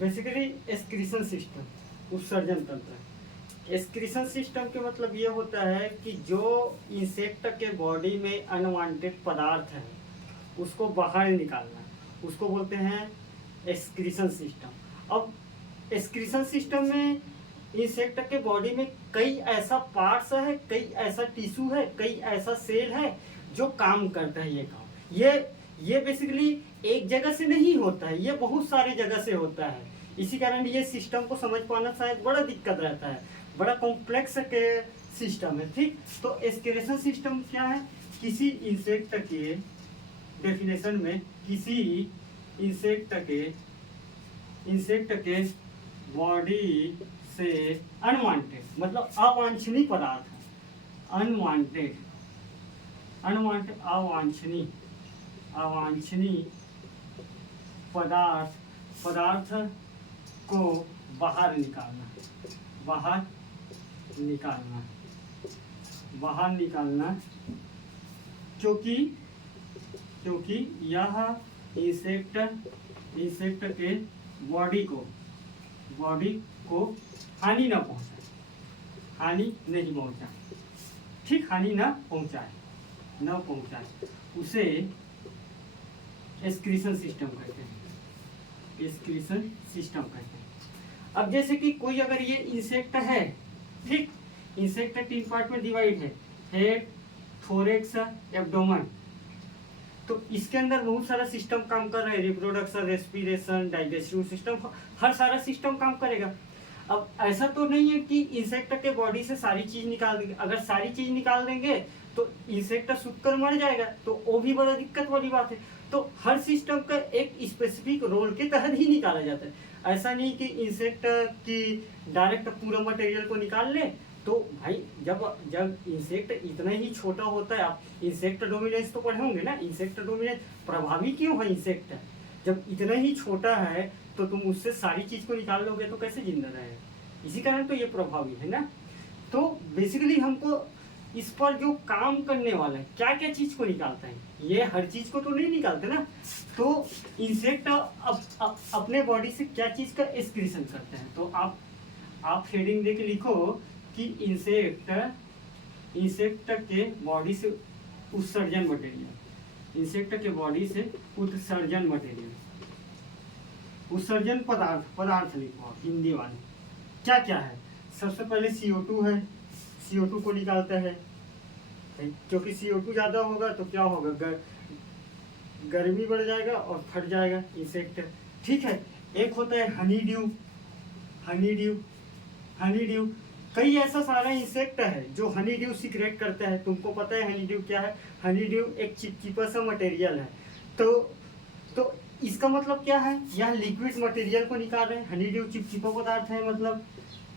Basically excretion system, उत्सर्जन तंत्र। Excretion system के मतलब ये होता है कि जो इंसेक्ट के बॉडी में अनवांटेड पदार्थ है उसको बाहर निकालना, उसको बोलते हैं एक्सक्रीशन सिस्टम। अब एक्सक्रीशन सिस्टम में इंसेक्ट के बॉडी में कई ऐसा पार्ट्स है, कई ऐसा टिश्यू है, कई ऐसा सेल है जो काम करता है। ये काम ये बेसिकली एक जगह से नहीं होता है, ये बहुत सारी जगह से होता है। इसी कारण ये सिस्टम को समझ पाना शायद बड़ा दिक्कत रहता है, बड़ा कॉम्प्लेक्स के सिस्टम है। ठीक, तो एक्सक्रीशन सिस्टम क्या है? किसी इंसेक्ट के डेफिनेशन में किसी इंसेक्ट के बॉडी से अनवांटेड मतलब अवांछनीय पदार्थ, अवांछनीय पदार्थ को बाहर निकालना क्योंकि यह इंसेक्ट के बॉडी को हानि नहीं पहुंचाए। ठीक, हानि न पहुंचाए उसे एक्सक्रीशन सिस्टम कहते हैं। अब जैसे कि कोई अगर ये इंसेक्ट है, ठीक, इंसेक्ट 3 पार्ट में डिवाइड है, हेड, थोरेक्स, एब्डोमेन। तो इसके अंदर बहुत सारा सिस्टम काम कर रहा है, रिप्रोडक्शन, रेस्पिरेशन, डाइजेस्टिव सिस्टम, हर सारा सिस्टम काम करेगा। अब ऐसा तो नहीं है कि इंसेक्ट के बॉडी से सारी चीज निकाल देंगे। अगर सारी चीज निकाल देंगे तो इंसेक्ट सूखकर मर जाएगा, तो वो भी बड़ा दिक्कत वाली बात है। तो हर सिस्टम का एक स्पेसिफिक रोल के तहत ही निकाला जाता है। ऐसा नहीं कि इंसेक्ट की डायरेक्ट पूरा मटेरियल को निकाल ले। तो भाई जब इंसेक्ट इतना ही छोटा होता है, आप इंसेक्ट डोमिनेंस तो पढ़े होंगे ना, इंसेक्ट डोमिनेंस प्रभावी क्यों है? इंसेक्ट जब इतना ही छोटा है तो तुम उससे सारी चीज को निकाल लोगे तो कैसे जिंदा रहेगा? इसी कारण तो ये प्रभावी है ना। तो बेसिकली हमको इस पर जो काम करने वाला है क्या क्या चीज को निकालता है, ये हर चीज को तो नहीं निकालते ना। तो इंसेक्ट अपने बॉडी से क्या चीज का एक्सक्रीशन करते हैं। तो आप हेडिंग देके लिखो कि इंसेक्ट के बॉडी से उत्सर्जन मटेरियल, इंसेक्ट के बॉडी से उत्सर्जन मटेरियल, उत्सर्जन पदार्थ लिखो आप हिंदी वाले। क्या क्या है? सबसे पहले CO2 है, CO2 को निकालता है, क्योंकि CO2 ज़्यादा होगा तो क्या होगा? गर्मी बढ़ जाएगा और फट जाएगा इंसेक्ट। ठीक है, एक होता है हनी ड्यू। कई ऐसा सारा इंसेक्ट है जो हनी ड्यू सीक्रेट करता है। तुमको पता है हनी ड्यू क्या है? हनी ड्यू एक चिपचिपा सा मटेरियल है। तो इसका मतलब क्या है? यह लिक्विड मटेरियल को निकाल रहे हैं। हनी ड्यू चिपचिपा पदार्थ है, मतलब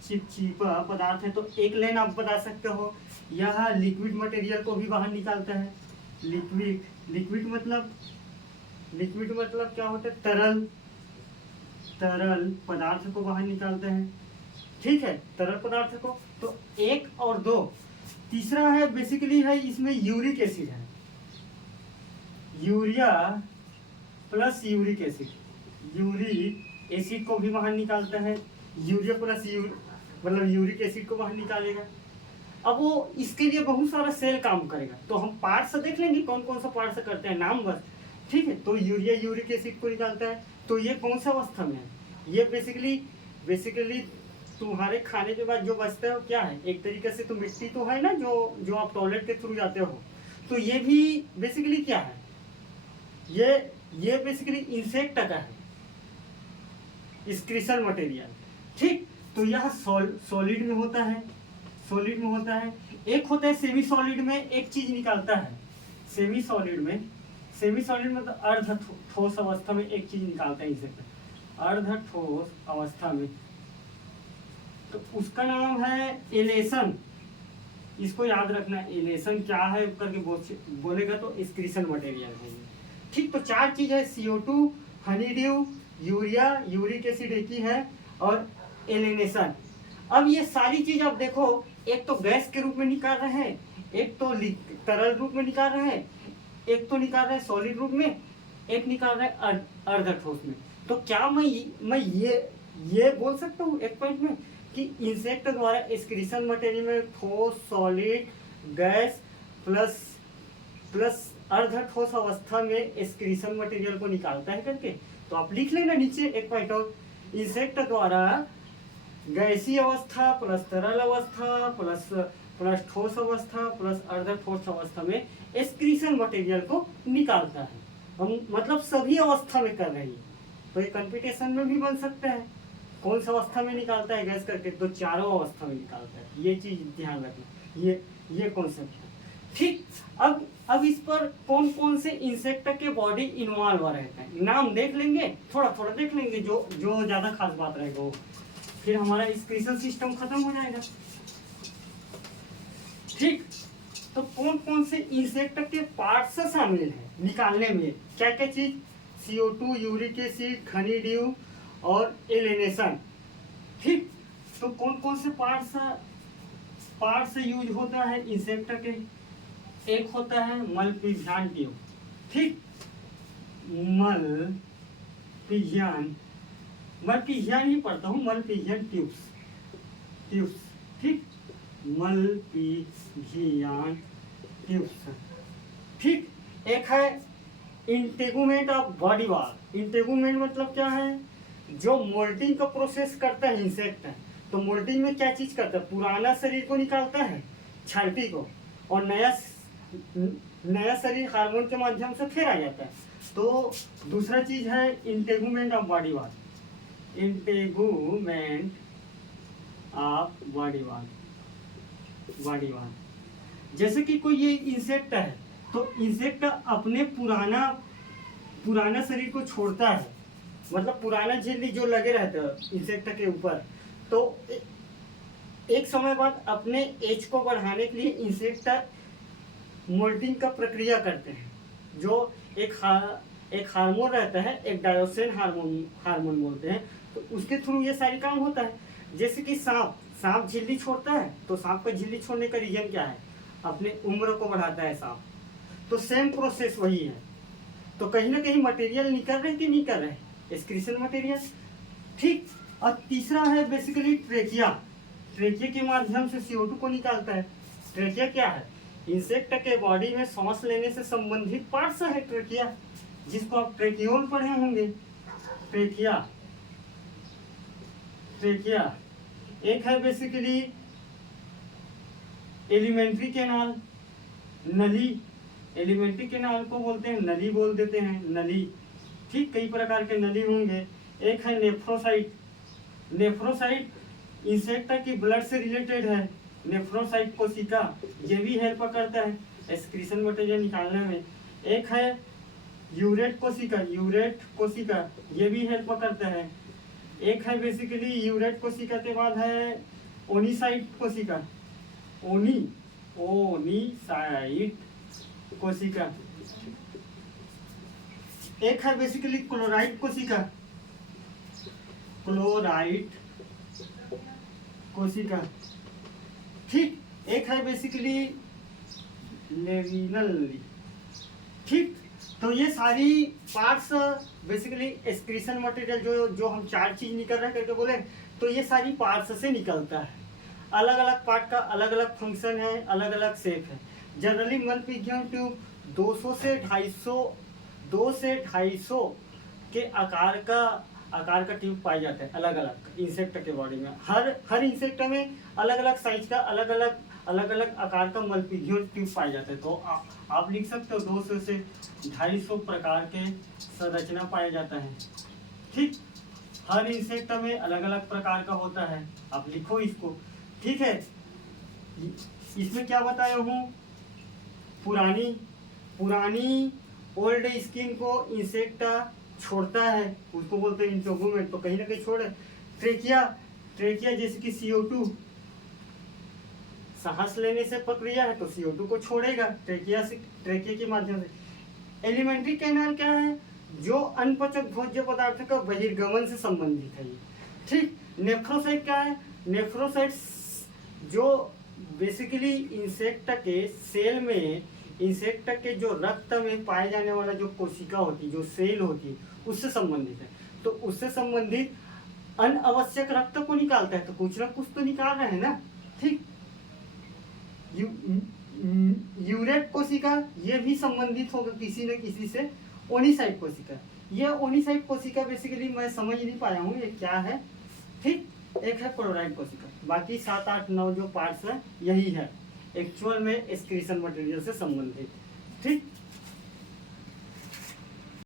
चिपचिपा पदार्थ है। तो एक लाइन आप बता सकते हो, यह लिक्विड मटेरियल को भी बाहर निकालता है। लिक्विड मतलब क्या होता है? तरल पदार्थ को बाहर निकालता है। ठीक है, तरल पदार्थ को। तो 1 और 2। तीसरा है बेसिकली है इसमें यूरिक एसिड है, यूरिया प्लस यूरिक एसिड को भी बाहर निकालता है। यूरिया प्लस मतलब यूरिक एसिड को बाहर निकालेगा। अब वो इसके लिए बहुत सारा सेल काम करेगा। तो हम पार्ट्स देख लेंगे कौन कौन सा पार्ट्स करते हैं, नाम बस। ठीक है, तो यूरिया यूरिक एसिड को निकालता है। तो ये कौन सा अवस्था में है? ये बेसिकली तुम्हारे खाने के बाद जो बचता है वो क्या है? एक तरीके से तो मिट्टी तो है ना, जो आप टॉयलेट के थ्रू जाते हो। तो ये भी बेसिकली क्या है? ये बेसिकली इंसेक्ट का है एक्सक्रीशन मटेरियल। ठीक, तो यह सॉलिड में होता है। एक होता है सेमी सॉलिड में, एक चीज निकालता है। सेमी सॉलिड मतलब अर्ध ठोस अवस्था में एक चीज निकालता है इंसेक्ट, अर्ध ठोस अवस्था में। तो उसका नाम है एलेशन। इसको याद रखना, एलेशन क्या है करके बोलेगा तो एक्सक्रीशन मटेरियल है। ठीक, तो 4 चीज है, CO2, Honey due, urea, uric acid एक ही है, और एलिनेशन। अब ये सारी चीज आप देखो, एक तो गैस के रूप में निकाल रहे हैं, एक तो तरल रूप में निकाल रहे हैं, एक तो निकाल रहे हैं सॉलिड रूप में, एक निकाल रहे हैं अर्ध ठोस में। तो क्या मैं ये बोल सकता हूँ एक पॉइंट में कि इंसेक्ट द्वारा एक्सक्रीशन मटेरियल में ठोस, सॉलिड, गैस प्लस प्लस अर्ध ठोस अवस्था में एक्सक्रीशन मटेरियल को निकालता है करके। तो आप लिख लेना नीचे एक पॉइंट और, इंसेक्ट द्वारा गैसीय अवस्था प्लस तरल अवस्था प्लस प्लस ठोस अवस्था प्लस अर्ध ठोस अवस्था में एक्सक्रीशन मटेरियल को निकालता है। हम मतलब सभी अवस्था में कर रही है। तो ये कंपटीशन में भी बन सकता है, कौन सा अवस्था में निकालता है गैस करके, तो चारों अवस्था में निकालता है। ये चीज ध्यान रखना, ये कॉन्सेप्ट है। ठीक, अब इस पर कौन कौन से इंसेक्ट के बॉडी इन्वॉल्व रहते हैं नाम देख लेंगे, थोड़ा थोड़ा देख लेंगे, जो ज्यादा खास बात रहेगा वो, फिर हमारा एक्सक्रीशन सिस्टम खत्म हो जाएगा। ठीक, तो कौन कौन से इंसेक्ट के पार्ट्स शामिल है निकालने में, क्या क्या चीज, CO2, यूरिक एसिड, हनीड्यू और एलिनेशन। ठीक, तो कौन कौन से पार्ट्स यूज होता है इंसेक्ट के, एक होता है मलपिजियन ट्यूब। ठीक, मलपिजियन ही पढ़ता हूँ, मलपिजियन ट्यूब्स। ठीक, मलपिजियन ट्यूब्स। ठीक, एक है integument of body wall. Integument मतलब क्या है, जो मोल्टिंग का प्रोसेस करता है इंसेक्ट है। तो मोल्टिंग में क्या चीज करता है, पुराना शरीर को निकालता है, छाल्टी को, और नया शरीर हार्मोन के माध्यम से फिर आ जाता है। तो दूसरा चीज है integument of body wall. Integument of body wall. जैसे कि कोई ये इंसेक्ट है, तो इंसेक्ट अपने पुराना शरीर को छोड़ता है, मतलब पुराना झिल्ली जो लगे रहता है इंसेक्ट के ऊपर, तो एक समय बाद अपने एज को बढ़ाने के लिए इंसेक्ट मोल्टिंग का प्रक्रिया करते हैं, जो एक हार्मोन रहता है, एक डायोसिन हार्मोन बोलते हैं। तो उसके थ्रू ये सारी काम होता है। जैसे कि सांप झिल्ली छोड़ता है, तो सांप का झिल्ली छोड़ने का रीजन क्या है, अपने उम्र को बढ़ाता है सांप। तो सेम प्रोसेस वही है। तो कहीं ना कहीं मटेरियल निकल रहे कि नहीं कर रहे, एक्सक्रीशन मटेरियल। ठीक, और तीसरा है बेसिकली ट्रेकिया के माध्यम से CO2 को निकालता है। ट्रेकिया क्या है, इंसेक्ट के बॉडी में सांस लेने से संबंधित पार्ट्स है ट्रेकिया, जिसको आप ट्रेकियोल पढ़े होंगे। ट्रेकिया एक है बेसिकली एलिमेंट्री कैनाल, नली। एलिमेंट्री कैनाल को बोलते हैं नली, बोल देते हैं नली। ठीक, कई प्रकार के नली होंगे। एक है नेफ्रोसाइट इंसेक्ट की ब्लड से रिलेटेड है। नेफ्रोसाइट कोशिका, ये भी हेल्प करता है एक्सक्रीशन मटेरियल निकालने में। एक है यूरेट कोशिका, ये भी हेल्प करता है। एक है बेसिकली यूरेट कोशिका के बाद है ओनिसाइट कोशिका, ओनिसाइट कोशिका। एक है बेसिकली क्लोराइड कोशिका। ठीक, एक है बेसिकली लेविनल। ठीक, तो ये सारी पार्ट्स बेसिकली एक्सक्रीशन मटेरियल जो हम चार चीज निकल रहे हैं करके बोले, तो ये सारी पार्ट्स से निकलता है। अलग अलग पार्ट का अलग अलग फंक्शन है, अलग अलग शेप है। जनरली मलपिजियन ट्यूब 200 से 250 के आकार का ट्यूब पाया जाता है अलग अलग इंसेक्ट के बॉडी में। हर इंसेक्ट में अलग अलग साइज का अलग अलग आकार का मलपिजियन ट्यूब पाया जाता है। तो आप लिख सकते हो 200 से 250 प्रकार के संरचना पाया जाता है। ठीक, हर इंसेक्ट में अलग अलग प्रकार का होता है, आप लिखो इसको। ठीक है, इसमें क्या बताया हूँ, पुरानी ओल्ड स्किन को इंसेक्ट छोड़ता है, उसको बोलते हैं इंटेगुमेंट। तो कहीं ना कहीं छोड़े। ट्रेकिया जैसे कि CO2 सांस लेने से प्रक्रिया है, तो CO2 को छोड़ेगा ट्रेकिया के माध्यम से। एलिमेंट्री कैनाल क्या है, जो अनपचक भोज्य पदार्थ का बहिर्गमन से संबंधित है। ठीक, नेफ्रोसाइट क्या है, नेफ्रोसाइट जो बेसिकली इंसेक्ट के सेल में, इंसेक्ट के जो रक्त में पाए जाने वाला जो कोशिका होती है, जो सेल होती है, उससे संबंधित है। तो उससे संबंधित अनावश्यक रक्त को निकालता है, तो कुछ ना कुछ तो निकाल रहे हैं ना। ठीक, यूरेट कोशिका ये भी संबंधित होगा किसी न किसी से ओनिसाइट कोशिका। ये ओनिसाइट कोशिका बेसिकली मैं समझ नहीं पाया हूँ ये क्या है। ठीक, एक है क्लोराइड कोशिका, बाकी 7, 8, 9 जो पार्ट्स है यही है एक्चुअल में एक्सक्रीशन मटेरियल से संबंधित। ठीक।